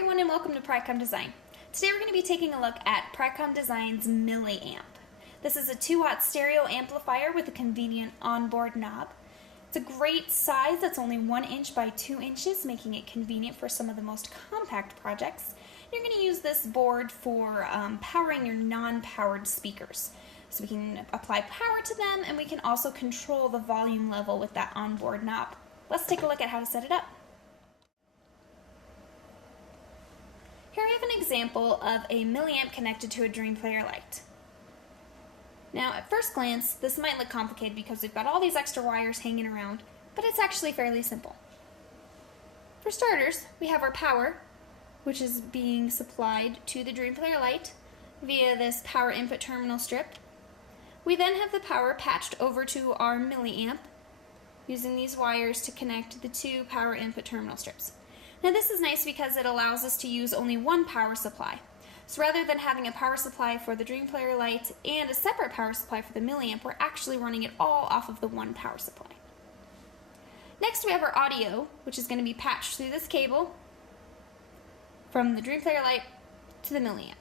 everyone and welcome to PRICOM Design. Today we're going to be taking a look at PRICOM Design's Milli-Amp. This is a 2-watt stereo amplifier with a convenient onboard knob. It's a great size that's only 1 inch by 2 inches, making it convenient for some of the most compact projects. You're going to use this board for powering your non-powered speakers. So we can apply power to them and we can also control the volume level with that onboard knob. Let's take a look at how to set it up. Here I have an example of a Milli-Amp connected to a Dream Player LITE. Now at first glance this might look complicated because we've got all these extra wires hanging around, but it's actually fairly simple. For starters, we have our power, which is being supplied to the Dream Player LITE via this power input terminal strip. We then have the power patched over to our Milli-Amp using these wires to connect the 2 power input terminal strips. Now this is nice because it allows us to use only one power supply. So rather than having a power supply for the Dream Player LITE and a separate power supply for the Milli-Amp, we're actually running it all off of the one power supply. Next we have our audio, which is going to be patched through this cable from the Dream Player LITE to the Milli-Amp.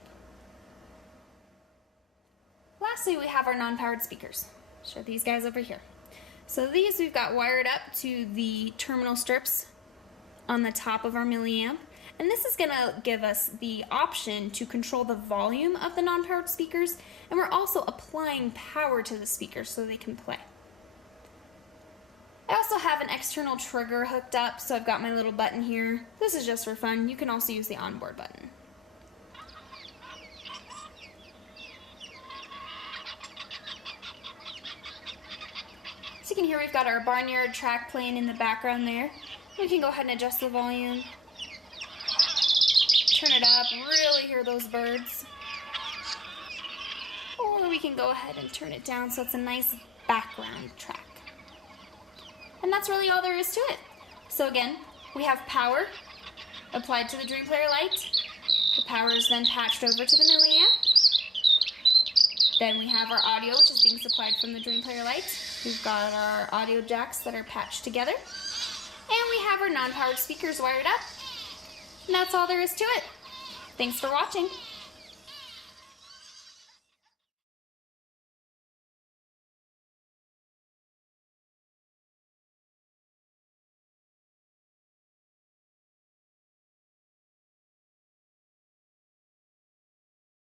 Lastly, we have our non-powered speakers. Show these guys over here. So these we've got wired up to the terminal strips on the top of our Milli-Amp, and this is going to give us the option to control the volume of the non-powered speakers, and we're also applying power to the speakers so they can play. I also have an external trigger hooked up, so I've got my little button here. This is just for fun. You can also use the onboard button. So you can hear we've got our barnyard track playing in the background there. We can go ahead and adjust the volume, turn it up, really hear those birds. Or we can go ahead and turn it down so it's a nice background track. And that's really all there is to it. So again, we have power applied to the Dream Player LITE. The power is then patched over to the Milli-Amp. Then we have our audio, which is being supplied from the Dream Player LITE. We've got our audio jacks that are patched together. And we have our non-powered speakers wired up. And that's all there is to it. Thanks for watching.